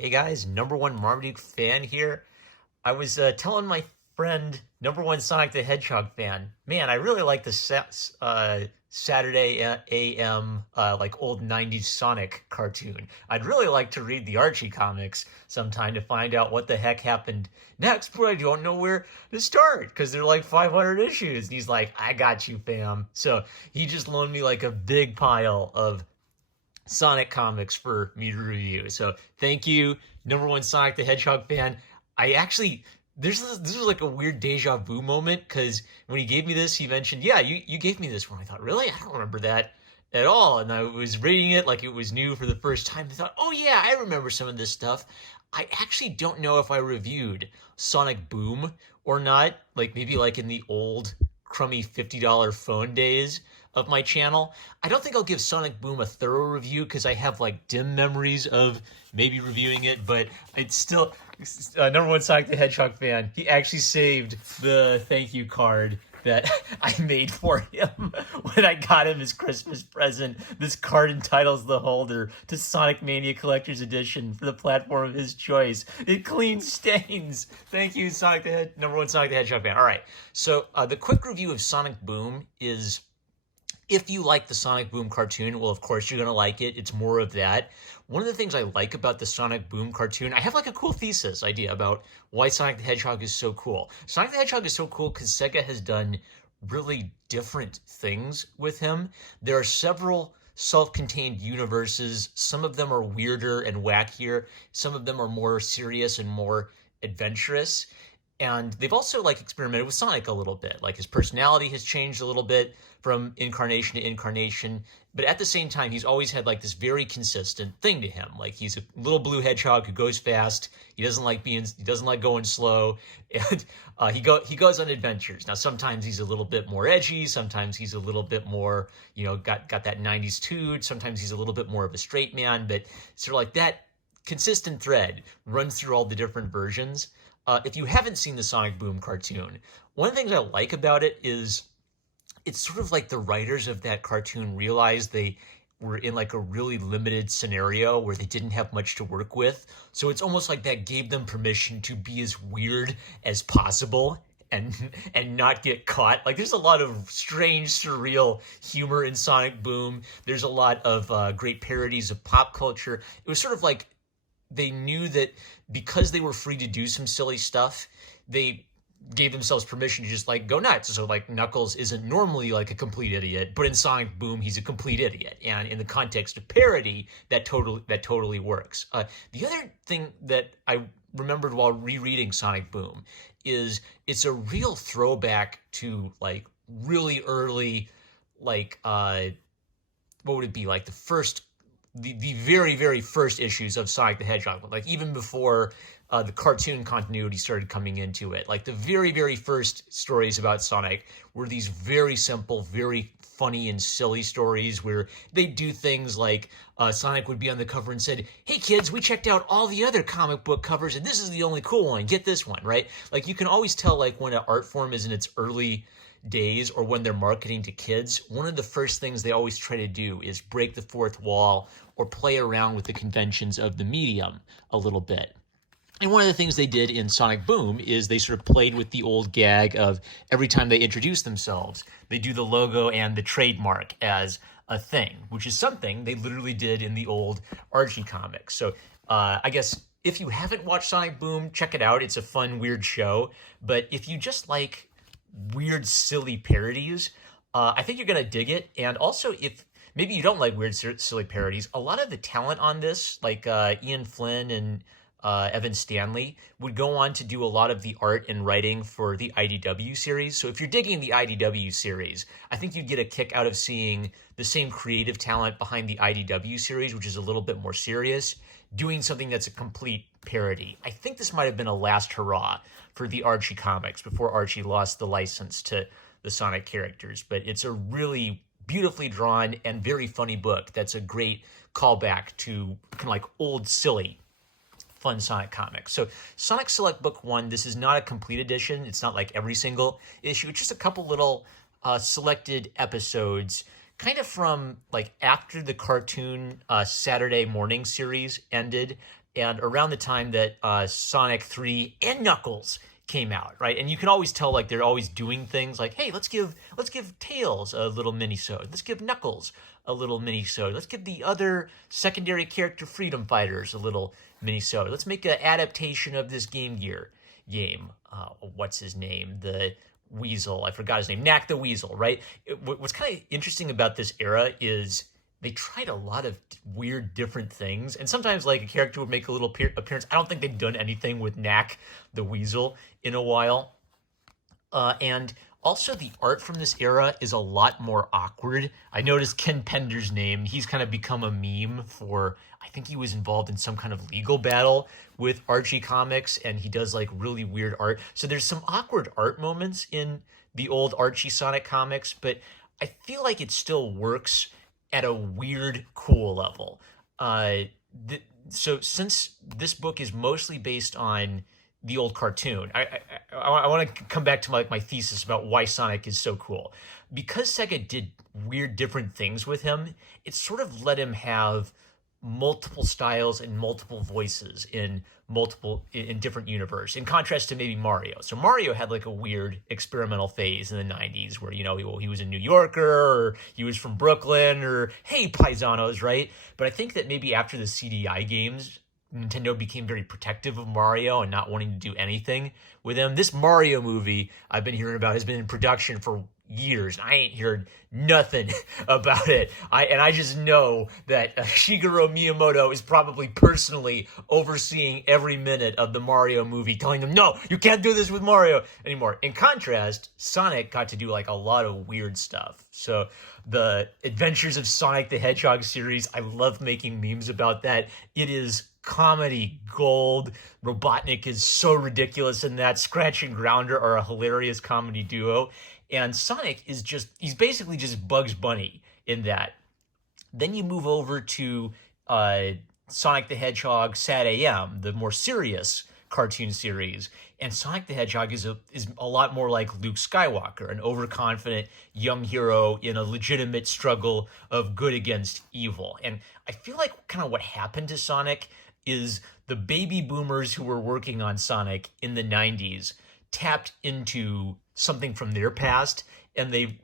Hey guys, number one Marmaduke fan here. I was telling my friend, number one Sonic the Hedgehog fan, man, I really like the Saturday AM, like old 90s Sonic cartoon. I'd really like to read the Archie comics sometime to find out what the heck happened next, but I don't know where to start because they're like 500 issues. And he's like, I got you, fam. So he just loaned me like a big pile of Sonic comics for me to review. So thank you, number one Sonic the Hedgehog fan. I actually this was like a weird deja vu moment because when he gave me this, he mentioned, "Yeah, you gave me this one." I thought, really? I don't remember that at all. And I was reading it like it was new for the first time. I thought, oh yeah, I remember some of this stuff. I actually don't know if I reviewed Sonic Boom or not. Like maybe like in the old crummy $50 phone days of my channel. I don't think I'll give Sonic Boom a thorough review because I have like dim memories of maybe reviewing it, but it's still number one Sonic the Hedgehog fan. He actually saved the thank you card that I made for him when I got him his Christmas present. This card entitles the holder to Sonic Mania Collector's Edition for the platform of his choice. It cleans stains. Thank you, number one Sonic the Hedgehog fan. All right, so the quick review of Sonic Boom is, if you like the Sonic Boom cartoon, well, of course you're going to like it. It's more of that. One of the things I like about the Sonic Boom cartoon, I have like a cool thesis idea about why Sonic the Hedgehog is so cool. Sonic the Hedgehog is so cool because Sega has done really different things with him. There are several self-contained universes. Some of them are weirder and wackier. Some of them are more serious and more adventurous. And they've also like experimented with Sonic a little bit. Like his personality has changed a little bit from incarnation to incarnation, but at the same time, he's always had like this very consistent thing to him. Like he's a little blue hedgehog who goes fast. He doesn't like going slow, and he goes on adventures. Now sometimes he's a little bit more edgy. Sometimes he's a little bit more, got that '90s toot. Sometimes he's a little bit more of a straight man, but sort of like that consistent thread runs through all the different versions. If you haven't seen the Sonic Boom cartoon, one of the things I like about it is it's sort of like the writers of that cartoon realized they were in like a really limited scenario where they didn't have much to work with. So it's almost like that gave them permission to be as weird as possible and not get caught. Like there's a lot of strange, surreal humor in Sonic Boom. There's a lot of great parodies of pop culture. It was sort of like they knew that because they were free to do some silly stuff, they gave themselves permission to just like go nuts. So like Knuckles isn't normally like a complete idiot, but in Sonic Boom he's a complete idiot, and in the context of parody, that totally works. The other thing that I remembered while rereading Sonic Boom is it's a real throwback to like really early, like what would it be, like the very, very first issues of Sonic the Hedgehog, like even before the cartoon continuity started coming into it. Like the very, very first stories about Sonic were these very simple, very funny and silly stories where they do things like Sonic would be on the cover and said, "Hey kids, we checked out all the other comic book covers and this is the only cool one. Get this one," right? Like you can always tell like when an art form is in its early days or when they're marketing to kids. One of the first things they always try to do is break the fourth wall or play around with the conventions of the medium a little bit. And one of the things they did in Sonic Boom is they sort of played with the old gag of every time they introduce themselves, they do the logo and the trademark as a thing, which is something they literally did in the old Archie comics. So I guess if you haven't watched Sonic Boom, check it out. It's a fun, weird show. But if you just like weird, silly parodies, I think you're going to dig it. And also, if maybe you don't like weird, silly parodies, a lot of the talent on this, like Ian Flynn and Evan Stanley, would go on to do a lot of the art and writing for the IDW series. So if you're digging the IDW series, I think you'd get a kick out of seeing the same creative talent behind the IDW series, which is a little bit more serious, doing something that's a complete parody. I think this might have been a last hurrah for the Archie comics before Archie lost the license to the Sonic characters. But it's a really beautifully drawn and very funny book that's a great callback to kind of like old, silly, fun Sonic comics. So Sonic Select Book 1, this is not a complete edition. It's not like every single issue. It's just a couple little selected episodes, kind of from like after the cartoon Saturday morning series ended and around the time that Sonic 3 and Knuckles came out, right? And you can always tell like they're always doing things like, hey, let's give Tails a little mini-sode. Let's give Knuckles a little mini-sode. Let's give the other secondary character Freedom Fighters a little mini-sode. Let's make an adaptation of this Game Gear game. What's his name? The Weasel. I forgot his name. Knack the Weasel, right? What's kind of interesting about this era is they tried a lot of weird different things, and sometimes like a character would make a little appearance. I don't think they've done anything with Knack the Weasel in a while. And also the art from this era is a lot more awkward. I noticed Ken Pender's name. He's kind of become a meme for, I think he was involved in some kind of legal battle with Archie Comics, and he does like really weird art. So there's some awkward art moments in the old Archie Sonic comics, but I feel like it still works at a weird, cool level. So since this book is mostly based on the old cartoon, I want to come back to my thesis about why Sonic is so cool. Because Sega did weird, different things with him, it sort of let him have multiple styles and multiple voices in different universe, in contrast to maybe Mario. So Mario had like a weird experimental phase in the 90s where, he was a New Yorker, or he was from Brooklyn, or hey, paisanos, right? But I think that maybe after the CDI games, Nintendo became very protective of Mario and not wanting to do anything with him. This Mario movie I've been hearing about has been in production for years. I ain't heard nothing about it. I just know that Shigeru Miyamoto is probably personally overseeing every minute of the Mario movie, telling them, no, you can't do this with Mario anymore. In contrast, Sonic got to do like a lot of weird stuff. So the Adventures of Sonic the Hedgehog series, I love making memes about that. It is comedy gold. Robotnik is so ridiculous in that. Scratch and Grounder are a hilarious comedy duo. And Sonic he's basically just Bugs Bunny in that. Then you move over to Sonic the Hedgehog Sad AM, the more serious cartoon series. And Sonic the Hedgehog is a lot more like Luke Skywalker, an overconfident young hero in a legitimate struggle of good against evil. And I feel like kind of what happened to Sonic is the baby boomers who were working on Sonic in the 90s tapped into something from their past, and they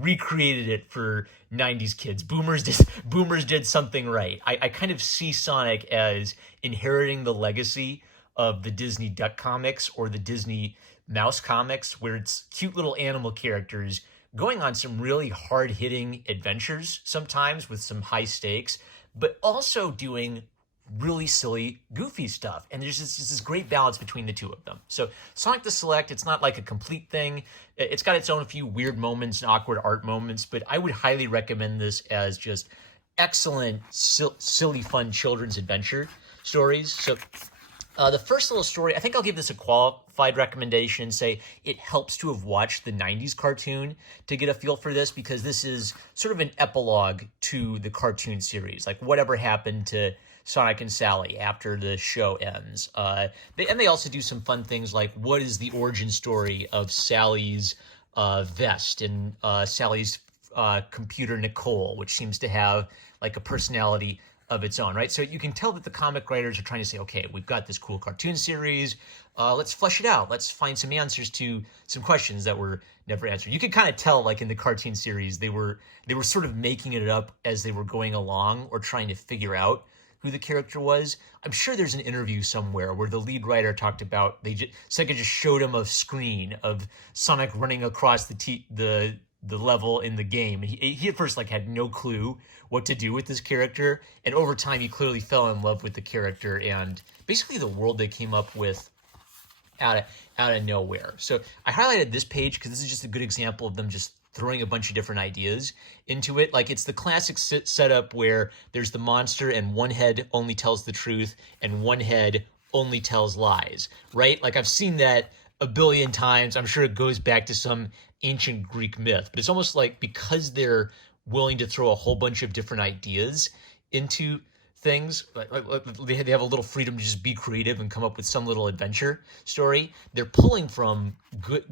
recreated it for 90s kids. Boomers did something right. I kind of see Sonic as inheriting the legacy of the Disney Duck comics or the Disney Mouse comics, where it's cute little animal characters going on some really hard-hitting adventures, sometimes with some high stakes, but also doing really silly, goofy stuff. And there's this great balance between the two of them. So Sonic the Select, it's not like a complete thing. It's got its own few weird moments and awkward art moments, but I would highly recommend this as just excellent, silly, fun children's adventure stories. So the first little story, I think I'll give this a qualified recommendation, say it helps to have watched the 90s cartoon to get a feel for this, because this is sort of an epilogue to the cartoon series, like whatever happened to Sonic and Sally after the show ends. They also do some fun things like, what is the origin story of Sally's vest and Sally's computer Nicole, which seems to have like a personality of its own, right? So you can tell that the comic writers are trying to say, okay, we've got this cool cartoon series, let's flesh it out. Let's find some answers to some questions that were never answered. You can kind of tell, like in the cartoon series, they were sort of making it up as they were going along or trying to figure out who the character was. I'm sure there's an interview somewhere where the lead writer talked about Sega just showed him a screen of Sonic running across the level in the game, and he at first like had no clue what to do with this character, and over time he clearly fell in love with the character and basically the world they came up with out of nowhere. So I highlighted this page because this is just a good example of them just throwing a bunch of different ideas into it. Like, it's the classic setup where there's the monster and one head only tells the truth and one head only tells lies, right? Like, I've seen that a billion times. I'm sure it goes back to some ancient Greek myth, but it's almost like because they're willing to throw a whole bunch of different ideas into things, like they have a little freedom to just be creative and come up with some little adventure story. They're pulling from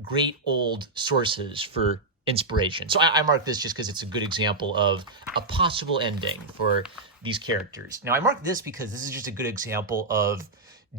great old sources for inspiration. So I mark this just because it's a good example of a possible ending for these characters. Now I mark this because this is just a good example of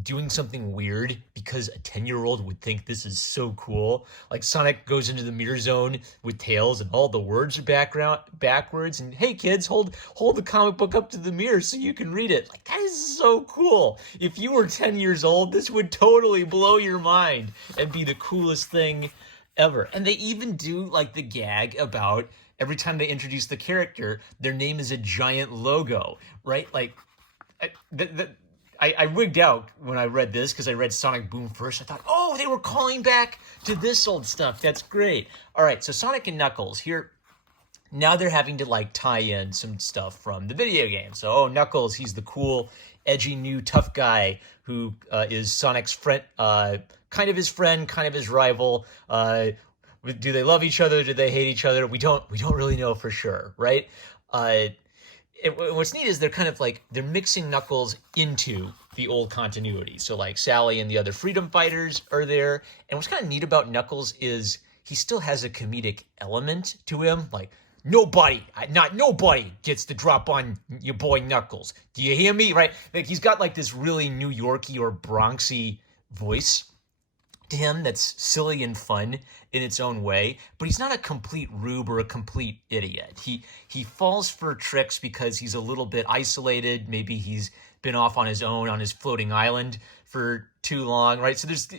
doing something weird because a 10-year-old would think this is so cool. Like Sonic goes into the mirror zone with Tails and all the words are backwards, and hey kids, hold the comic book up to the mirror so you can read it. Like, that is so cool. If you were 10 years old, this would totally blow your mind and be the coolest thing ever. And they even do like the gag about every time they introduce the character, their name is a giant logo, right? Like I wigged out when I read this because I read Sonic Boom first. I thought, oh, they were calling back to this old stuff. That's great. All right, so Sonic and Knuckles here. Now they're having to like tie in some stuff from the video game. So, oh, Knuckles, he's the cool, edgy new tough guy who is Sonic's friend, kind of his friend, kind of his rival. Do they love each other? Do they hate each other? We don't really know for sure, right? What's neat is they're kind of like, they're mixing Knuckles into the old continuity. So like Sally and the other freedom fighters are there. And what's kind of neat about Knuckles is he still has a comedic element to him. Like, nobody gets the drop on your boy Knuckles. Do you hear me? Right? Like, he's got like this really New Yorky or Bronxy voice to him that's silly and fun in its own way, but he's not a complete rube or a complete idiot. He falls for tricks because he's a little bit isolated. Maybe he's been off on his own on his floating island for too long, right? So there's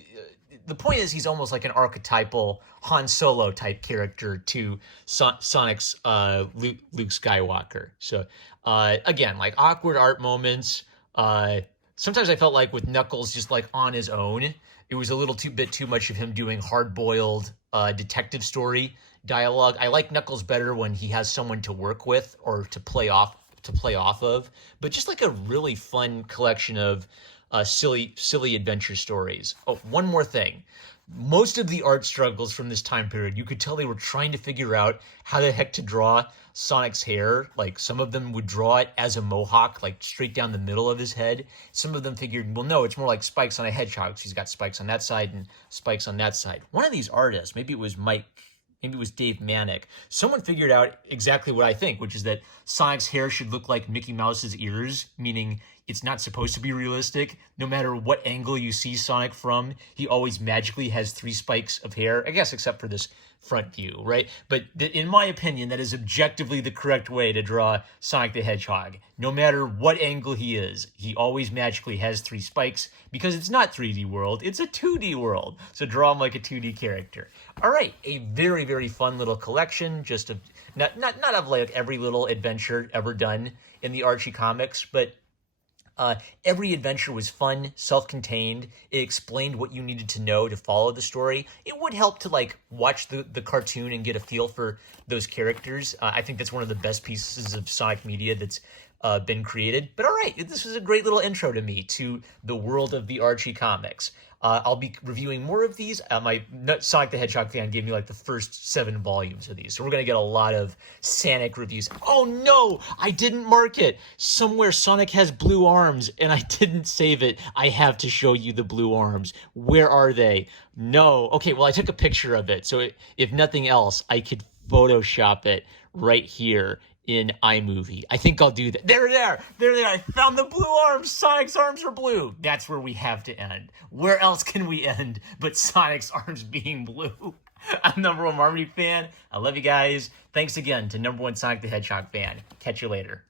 the point is he's almost like an archetypal Han Solo type character to Sonic's Luke Skywalker. So again, like awkward art moments. Sometimes I felt like with Knuckles just like on his own, it was a little bit too much of him doing hard-boiled detective story dialogue. I like Knuckles better when he has someone to work with or to play off of. But just like a really fun collection of silly adventure stories. Oh, one more thing. Most of the art struggles from this time period, you could tell they were trying to figure out how the heck to draw Sonic's hair. Like, some of them would draw it as a mohawk, like straight down the middle of his head. Some of them figured, well, no, it's more like spikes on a hedgehog. So he's got spikes on that side and spikes on that side. One of these artists, maybe it was Dave Manick, someone figured out exactly what I think, which is that Sonic's hair should look like Mickey Mouse's ears, meaning it's not supposed to be realistic. No matter what angle you see Sonic from, he always magically has 3 spikes of hair, I guess except for this front view, right? But in my opinion, that is objectively the correct way to draw Sonic the Hedgehog. No matter what angle he is, he always magically has 3 spikes because it's not 3D world, it's a 2D world. So draw him like a 2D character. All right, a very, very fun little collection, just of not of like every little adventure ever done in the Archie comics, but every adventure was fun, self-contained. It explained what you needed to know to follow the story. It would help to like watch the cartoon and get a feel for those characters. I think that's one of the best pieces of Sonic media that's been created. But all right, this was a great little intro to me to the world of the Archie comics. I'll be reviewing more of these. My Sonic the Hedgehog fan gave me like the first 7 volumes of these. So we're going to get a lot of Sonic reviews. Oh no, I didn't mark it. Somewhere Sonic has blue arms and I didn't save it. I have to show you the blue arms. Where are they? No. Okay, well, I took a picture of it. So if nothing else, I could Photoshop it right here in iMovie. I think I'll do that. There they are. I found the blue arms. Sonic's arms are blue. That's where we have to end. Where else can we end but Sonic's arms being blue? I'm #1 Marmaduke fan. I love you guys. Thanks again to #1 Sonic the Hedgehog fan. Catch you later.